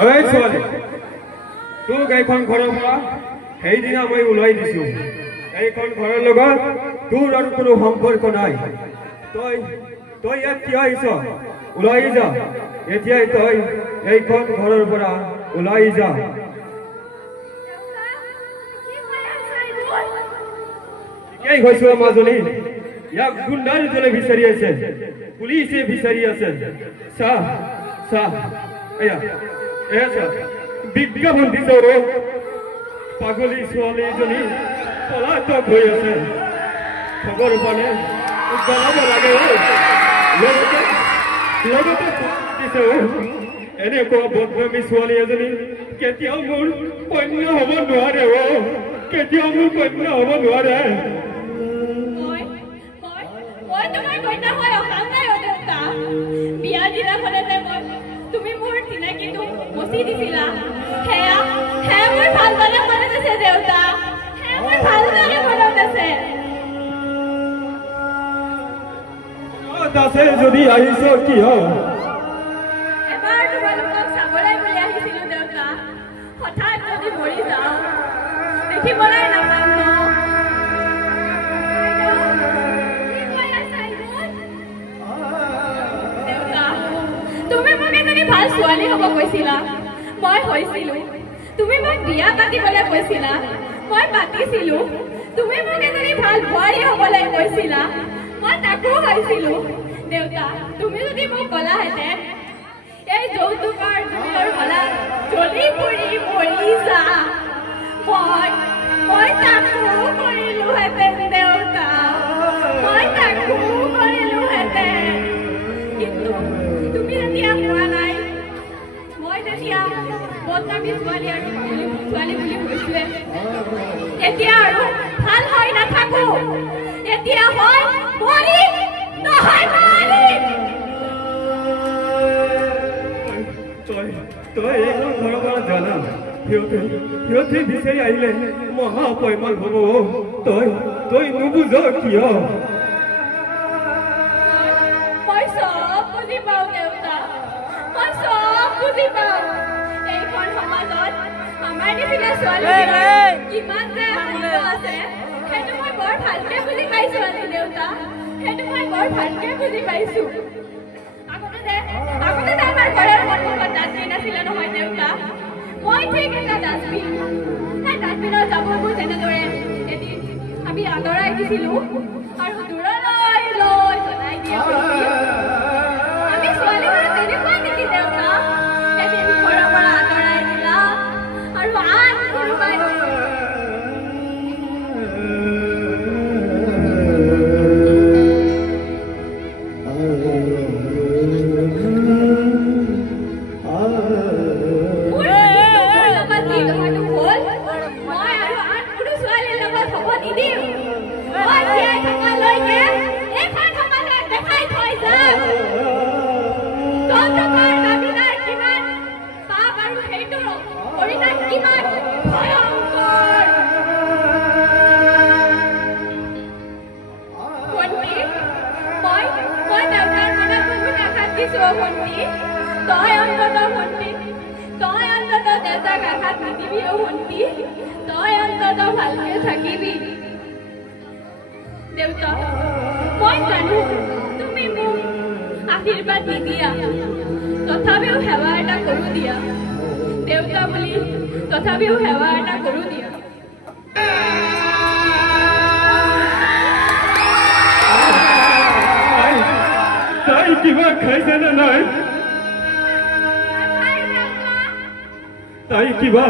Ơi xuân, tôi cái con khỏe quá, thấy đi nào mới uলাই đi xuống. Cái con khỏe là có, tôi đã có đồ hỏng con con này. Tôi ép chia sao, uলাই ra, ép chia tôi, cái con khỏe quá, uলাই ra. Cái hồi xưa mà rồi, ya gundar jole bhisari আছে, police bhisari আছে. Sa, aya. Esa, বিজ্ঞাপন দিছে ও পাগলী ছোৱালীজনী পলাতক হৈ আছে খবৰ পালে জনাব লাগে ও লগতে দিছে ও এনেকুৱা বদনামী ছোৱালী এজনী কেতিয়াও মোৰ কন্যা হ'ব নোৱাৰে ও কেতিয়াও মোৰ কন্যা হ'ব নোৱাৰে মই তোমাৰ কন্যা হৈ অহা নাই ও দেউতা বিয়া দিনাখনে যে তুমি মোৰ চিনাকিটো মচি দিছিলা সেয়া মোৰ ভালদৰে মনত আছে দেউতা মোৰ ভালদৰে মনত আছে দাসে যদি আহিছ কি হ'ল এবাৰ তোমালোকক চাবলৈ বুলি আহিছিলো দেউতা হঠাৎ যদি মৰি যাওঁ দেখিবলৈ নাপাম ন তুমি মোক এজনী ভাল ছোৱালী হ'ব কৈছিলা মই হৈছিলো তুমি মোক বিয়া পাতিবলৈ কৈছিলা মই পাতিছিলো তুমি মোক এজনী ভাল বোৱাৰী হ'বলৈ কৈছিলা মই তাকো হৈছিলো দেউতা তুমি যদি মোক ক'লাহেঁতেন এই যৌতুকৰ জুইৰ হলা জ্বলি পৰি মৰি যা মই তাকো কৰিলোহেঁতেন দেউতা মই তাকো কৰিলোহেঁতেন কিন্তু তুমি যেতিয়া কোৱা নাই মই যেতিয়া বদনামী ছোৱালী আৰু ছোৱালী বুলি কৈছোৱে এতিয়া আৰু ভাল হৈ নাথাকো এতিয়া হয় মৰি নহয় মৰি তই এইখন ঘৰৰ পৰা জানা সিহঁতে বিচাৰি আহিলে মহা অপমান হ'ব তই নুবুজ কিয় মই চব বুজি পাওঁ দেউতা মই চব বুজি পাওঁ এইখন সমাজত আমাৰ নিচিনা ছোৱালী কিমান যে মূল্য আছে সেইটো মই বৰ ভালকে বুজি পাইছো আজি দেউতা সেইটো মই বৰ ভালকে বুজি পাইছো আগতে আমাৰ ঘৰৰ সন্মুখত ডাষ্টবিন আছিলে নহয় দেউতা মই ঠিক এটা ডাষ্টবিন সেই ডাষ্টবিনৰ জাবৰবোৰ যেনেদৰে এদিন আমি আঁতৰাই দিছিলো আৰু দূৰলৈ লৈ জ্বলাই দিয়া আমি ছোৱালীবোৰে তেনেকুৱা নেকি দেউতা এদিন ঘৰৰ পৰা আঁতৰাই দিলা আৰু আন কোনোবাই তই অন্তত দেউতাক আঘাত নিদিবি অ ভণ্টি তই অন্তত ভালকে থাকিবি দেউতা মই জানো তুমি মোক আশীৰ্বাদ নিদিয়া তথাপিও সেৱা এটা কৰো দিয়া দেউতা বুলি তথাপিও সেৱা এটা কৰো দিয়া তাই কিবা খাইছে নে নাই তাই কিবা